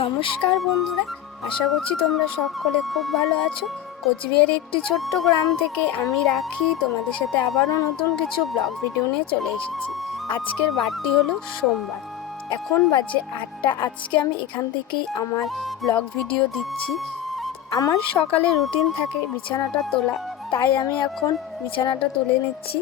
নমস্কার বন্ধুরা, আশা করছি তোমরা সকলে খুব ভালো আছো। কোচবিহারের একটি ছোট্ট গ্রাম থেকে আমি রাখি, তোমাদের সাথে আবারও নতুন কিছু ব্লগ ভিডিও নিয়ে চলে এসেছি। আজকের বারটি হলো সোমবার। এখন বাজে আটটা, আজকে আমি এখান থেকেই আমার ব্লগ ভিডিও দিচ্ছি। আমার সকালে রুটিন থাকে বিছানাটা তোলা, তাই আমি এখন বিছানাটা তুলে নিচ্ছি।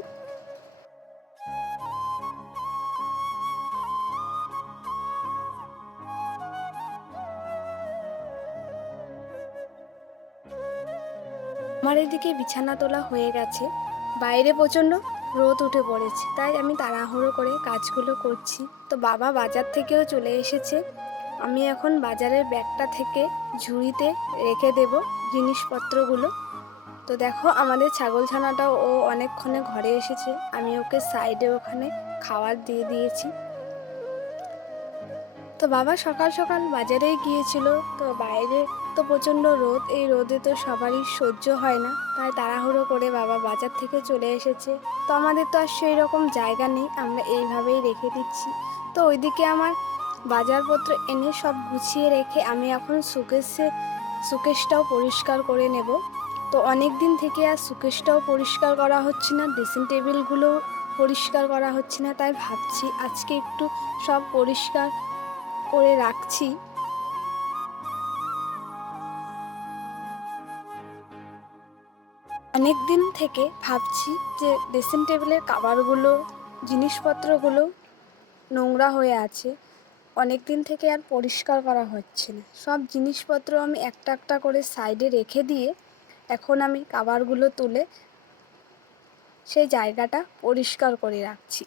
আমার এদিকে বিছানা তোলা হয়ে গেছে। বাইরে প্রচণ্ড রোদ উঠে পড়েছে, তাই আমি তাড়াহুড়ো করে কাজগুলো করছি। তো বাবা বাজার থেকেও চলে এসেছে। আমি এখন বাজারের ব্যাগটা থেকে ঝুড়িতে রেখে দেব জিনিসপত্রগুলো। তো দেখো আমাদের ছাগল ছানাটাও ও অনেকক্ষণে ঘরে এসেছে। আমি ওকে সাইডে ওখানে খাবার দিয়ে দিয়েছি। তো বাবা সকাল সকাল বাজারে গিয়েছিল। তো বাইরে তো প্রচণ্ড রোদ, এই রোদে তো সবারই সহ্য হয় না। তাই তাড়াহুড়ো করে বাবা বাজার থেকে চলে এসেছে। তো আমাদের তো আর সেই রকম জায়গা নেই, আমরা এইভাবেই রেখে দিচ্ছি। তো ওইদিকে আমার বাজারপত্র এনে সব গুছিয়ে রেখে আমি এখন সুকেশে, সুকেশটাও পরিষ্কার করে নেব। তো অনেক দিন থেকে আর সুকেশটাও পরিষ্কার করা হচ্ছে না, ড্রেসিং টেবিলগুলো পরিষ্কার করা হচ্ছে না, তাই ভাবছি আজকে একটু সব পরিষ্কার করে রাখছি। অনেক দিন থেকে ভাবছি যে ড্রেসিং টেবিলের কাভারগুলো জিনিসপত্রগুলো নোংরা হয়ে আছে। অনেক দিন থেকে আর পরিষ্কার করা হচ্ছে না। সব জিনিসপত্র আমি একটা একটা করে সাইডে রেখে দিয়ে এখন আমি কাভারগুলো তুলে সেই জায়গাটা পরিষ্কার করে রাখছি।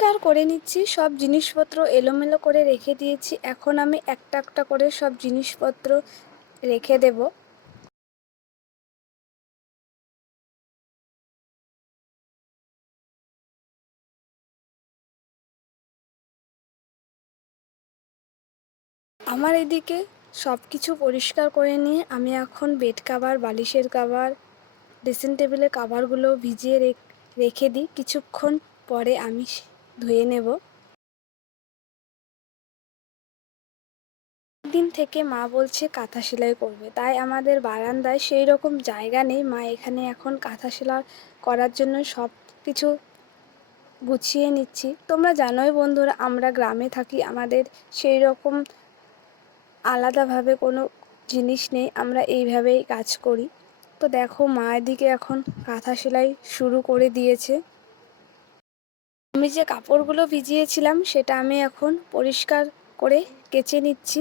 পরিষ্কার করে নিচ্ছি, সব জিনিসপত্র এলোমেলো করে রেখে দিয়েছি। এখন আমি একটা একটা করে সব জিনিসপত্র রেখে দেব। আমার এদিকে সব কিছু পরিষ্কার করে নিয়ে আমি এখন বেড কাভার, বালিশের কাভার, ড্রেসিং টেবিলের কাভারগুলো ভিজিয়ে রেখে দিই। কিছুক্ষণ পরে আমি ধুয়ে নেব। দিন থেকে মা বলছে কাঁথা সেলাই করবে। তাই আমাদের বারান্দায় সেই রকম জায়গা নেই। মা এখানে এখন কাঁথা সেলাই করার জন্য সব কিছু গুছিয়ে নিচ্ছি। তোমরা জানোই বন্ধুরা, আমরা গ্রামে থাকি, আমাদের সেই রকম আলাদাভাবে কোনো জিনিস নেই। আমরা এইভাবেই কাজ করি। তো দেখো মায়ের দিকে এখন কাঁথা সেলাই শুরু করে দিয়েছে। আমি যে কাপড়গুলো ভিজিয়েছিলাম সেটা আমি এখন পরিষ্কার করে কেচে নিচ্ছি।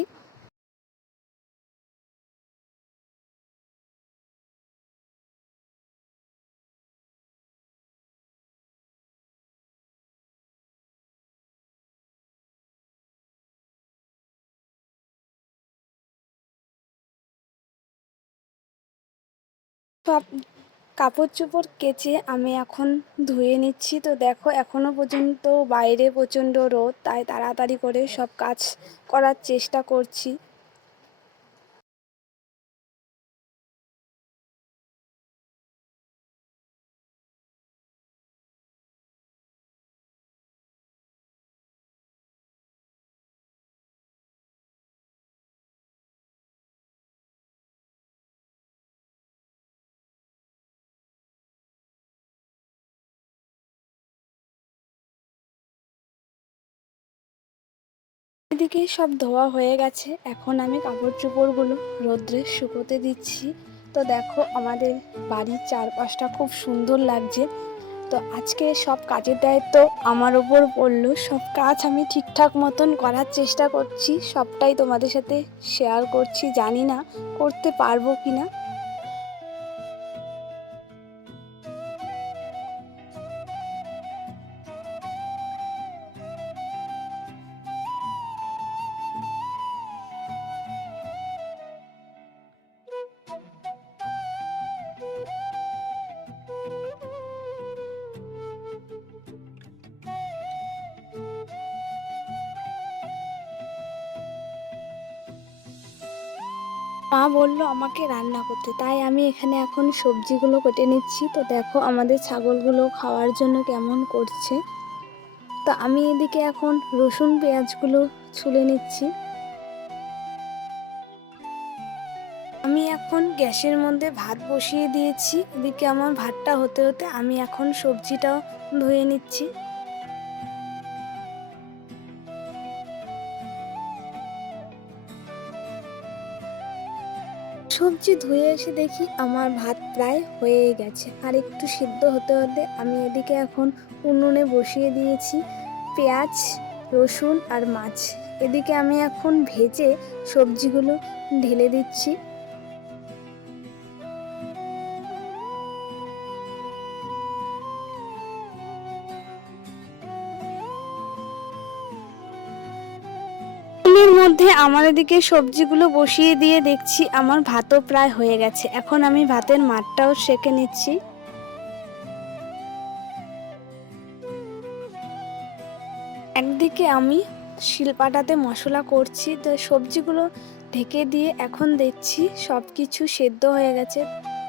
সব কাপড় চোপড় কেচে আমি এখন ধুয়ে নিচ্ছি। তো দেখো এখনও পর্যন্ত বাইরে প্রচণ্ড রোদ, তাই তাড়াতাড়ি করে সব কাজ করার চেষ্টা করছি। এদিকে সব ধোয়া হয়ে গেছে। এখন আমি কাপড় চোপড়গুলো রোদ্রে শুকোতে দিচ্ছি। তো দেখো, আমাদের বাড়ির চারপাশটা খুব সুন্দর লাগছে। তো আজকে সব কাজের দায়িত্ব আমার ওপর পড়ল। সব কাজ আমি ঠিকঠাক মতন করার চেষ্টা করছি। সবটাই তোমাদের সাথে শেয়ার করছি। জানি না করতে পারব কি না মা বলল আমাকে রান্না করতে, তাই আমি এখানে এখন সবজিগুলো কেটে নিচ্ছি। তো দেখো আমাদের ছাগলগুলো খাওয়ার জন্য কেমন করছে। তো আমি এদিকে এখন রসুন পেঁয়াজগুলো ছুলে নিচ্ছি। আমি এখন গ্যাসের মধ্যে ভাত বসিয়ে দিয়েছি। এদিকে আমার ভাতটা হতে হতে আমি এখন সবজিটাও ধুয়ে নিচ্ছি। সবজি ধুয়ে এসে দেখি আমার ভাত প্রায় হয়ে গেছে। আর একটু সিদ্ধ হতে হতে আমি এদিকে এখন উনুনে বসিয়ে দিয়েছি পেঁয়াজ, রসুন আর মাছ। এদিকে আমি এখন ভেজে সবজিগুলো ঢেলে দিচ্ছি। এর মধ্যে আমার এদিকে সবজিগুলো বসিয়ে দিয়ে দেখছি, আমার ভাতও প্রায় হয়ে গেছে। এখন আমি ভাতের মাঠটাও সেকে নিচ্ছি। একদিকে আমি শিলপাটাতে মশলা করছি, তো সবজিগুলো ঢেকে দিয়ে এখন দেখছি সব কিছু সেদ্ধ হয়ে গেছে।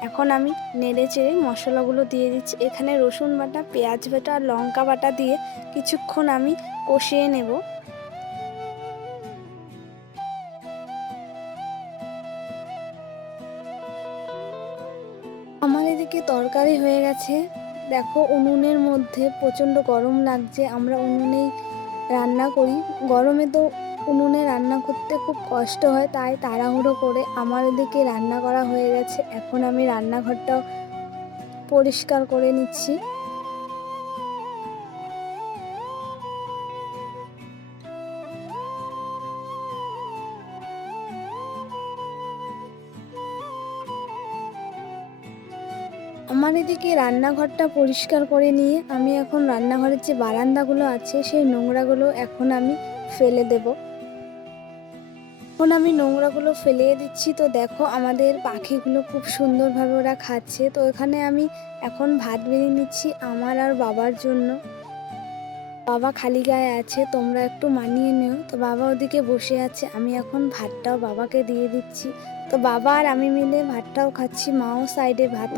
এখন আমি নেড়ে চেড়ে মশলাগুলো দিয়ে দিচ্ছি। এখানে রসুন বাটা, পেঁয়াজ বাটা, লঙ্কা বাটা দিয়ে কিছুক্ষণ আমি কষিয়ে নেব। আমার এদিকে তরকারি হয়ে গেছে? দেখো, উনুনের মধ্যে প্রচণ্ড গরম লাগছে। আমরা উনুনেই রান্না করি। গরমে তো উনুনে রান্না করতে খুব কষ্ট হয়, তাই তাড়াহুড়ো করে আমার এদিকে রান্না করা হয়ে গেছে। এখন আমি রান্নাঘরটাও পরিষ্কার করে নিচ্ছি। আমার এদিকে রান্নাঘরটা পরিষ্কার করে নিয়ে আমি এখন রান্নাঘরের যে বারান্দাগুলো আছে, সেই নোংরাগুলো এখন আমি ফেলে দেব। এখন আমি নোংরাগুলো ফেলিয়ে দিচ্ছি। তো দেখো আমাদের পাখিগুলো খুব সুন্দরভাবে ওরা খাচ্ছে। তো এখানে আমি এখন ভাত বেড়ে নিচ্ছি আমার আর বাবার জন্য। বাবা খালি গায়ে আছে, তোমরা একটু মানিয়ে নিও। তো বাবা ওদিকে বসে আছে, আমি এখন ভাতটাও বাবাকে দিয়ে দিচ্ছি। তো বাবা আর আমি মিলে ভাতটাও খাচ্ছি, মাও সাইডে ভাত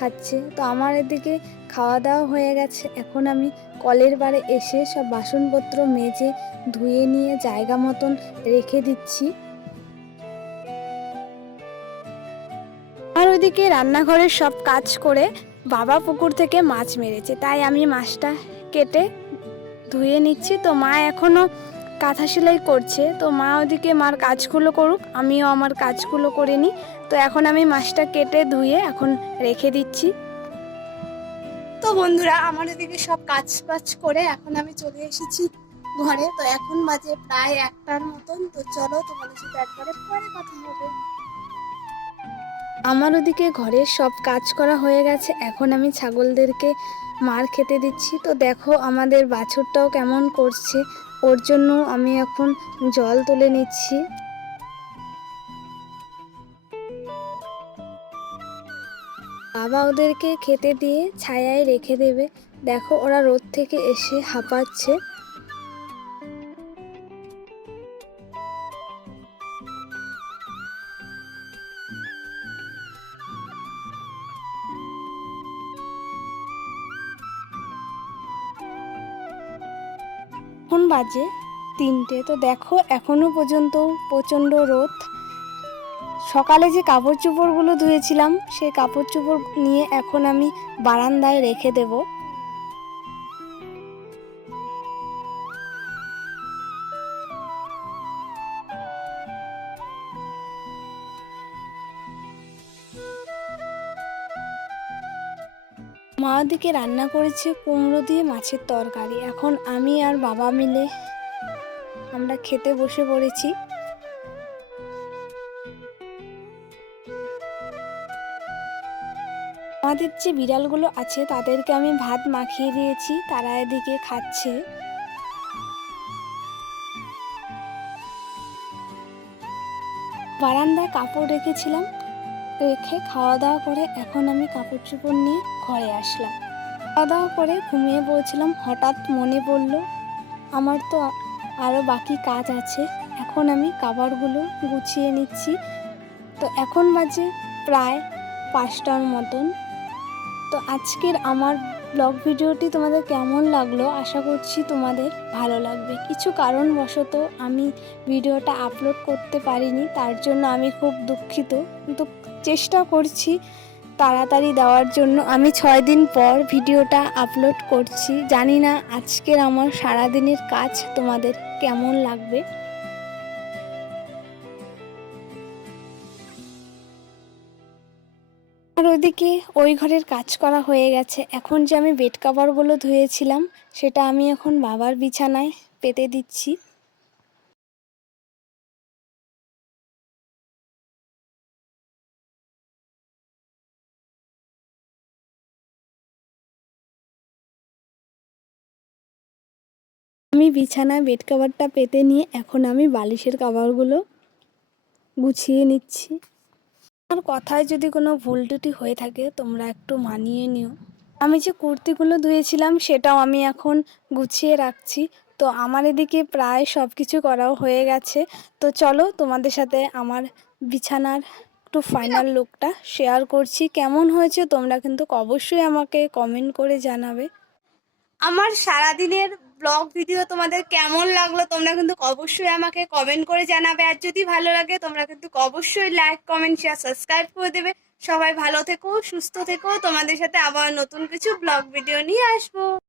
খাচ্ছে। তো আমার এদিকে খাওয়া দাওয়া হয়ে গেছে। এখন আমি কলের বারে এসে সব বাসনপত্র মেজে, ধুয়ে নিয়ে জায়গা মতন রেখে দিচ্ছি। আর ওইদিকে রান্নাঘরের সব কাজ করে বাবা পুকুর থেকে মাছ মেরেছে। তাই আমি মাছটা কেটে ধুয়ে নিচ্ছি। তো মা এখনও কাঁথা সেলাই করছে। তো মা ওদিকে মার কাজগুলো করুক। আমিও আমার কাজগুলো করে নিই। তো এখন আমি মাছটা কেটে ধুয়ে এখন রেখে দিচ্ছি। তো বন্ধুরা, আমার এদিকে সব কাজ বাজ করে এখন আমি চলে এসেছি ঘরে। তো এখন বাজে প্রায় একটার মতন। তো চলো তোমাদের সাথে একবারে পরে কথা হবে। আমার ওদিকে ঘরের সব কাজ করা হয়ে গেছে। এখন আমি ছাগলদেরকে মার খেতে দিচ্ছি। তো দেখো, আমাদের বাছুরটাও কেমন করছে। ওর জন্য আমি এখন জল তুলে নিচ্ছি। বাবা ওদেরকে খেতে দিয়ে ছায়ায় রেখে দেবে। দেখো ওরা রোদ থেকে এসে হাঁপাচ্ছে। এখন বাজে তিনটে। তো দেখো এখনও পর্যন্ত প্রচণ্ড রোদ। সকালে যে কাপড় চোপড়গুলো ধুয়েছিলাম সেই কাপড় চোপড় নিয়ে এখন আমি বারান্দায় রেখে দেব। মা ওদিকে রান্না করেছে কুমড়ো দিয়ে মাছের তরকারি। এখন আমি আর বাবা মিলে আমরা খেতে বসে পড়েছি। আমাদের যে বিড়ালগুলো আছে, তাদেরকে আমি ভাত মাখিয়ে দিয়েছি, তারা এদিকে খাচ্ছে। বারান্দায় কাপড় রেখেছিলাম, রেখে খাওয়া দাওয়া করে এখন আমি কাপড় চোপড় নিয়ে ঘরে আসলাম। খাওয়া দাওয়া করে ঘুমিয়ে পড়েছিলাম, হঠাৎ মনে পড়ল, আমার তো আরও বাকি কাজ আছে, এখন আমি কাবারগুলো গুছিয়ে নিচ্ছি। তো এখন বাজে প্রায় পাঁচটার মতন। তো আজকের আমার ব্লগ ভিডিওটি তোমাদের কেমন লাগল? আশা করছি তোমাদের ভালো লাগবে। কিছু কারণবশত আমি ভিডিওটা আপলোড করতে পারিনি, তার জন্য আমি খুব দুঃখিত। কিন্তু চেষ্টা করছি তাড়াতাড়ি দেওয়ার জন্য। আমি ছয় দিন পর ভিডিওটা আপলোড করছি। জানি না আজকের আমার সারাদিনের কাজ তোমাদের কেমন লাগবে। আর ওইদিকে ওই ঘরের কাজ করা হয়ে গেছে। এখন যে আমি বেড কাভারগুলো ধুয়েছিলাম, সেটা আমি এখন বাবার বিছানায় পেতে দিচ্ছি। আমি বিছানায় বেড কাভারটা পেতে নিয়ে এখন আমি বালিশের কাভারগুলো গুছিয়ে নিচ্ছি। আমার কথায় যদি কোনো ভুল টুটি হয়ে থাকে, তোমরা একটু মানিয়ে নিও। আমি যে কুর্তিগুলো ধুয়েছিলাম, সেটাও আমি এখন গুছিয়ে রাখছি। তো আমার এদিকে প্রায় সব কিছু করাও হয়ে গেছে। তো চলো তোমাদের সাথে আমার বিছানার একটু ফাইনাল লুকটা শেয়ার করছি। কেমন হয়েছে তোমরা কিন্তু অবশ্যই আমাকে কমেন্ট করে জানাবে। আমার সারাদিনের ব্লগ ভিডিও তোমাদের কেমন লাগল, তোমরা কিন্তু অবশ্যই আমাকে কমেন্ট করে জানাবে। আর যদি ভালো লাগে, তোমরা কিন্তু অবশ্যই লাইক কমেন্ট শেয়ার সাবস্ক্রাইব করে দেবে। সবাই ভালো থেকো, সুস্থ থেকো। তোমাদের সাথে আবার নতুন কিছু ব্লগ ভিডিও নিয়ে আসব।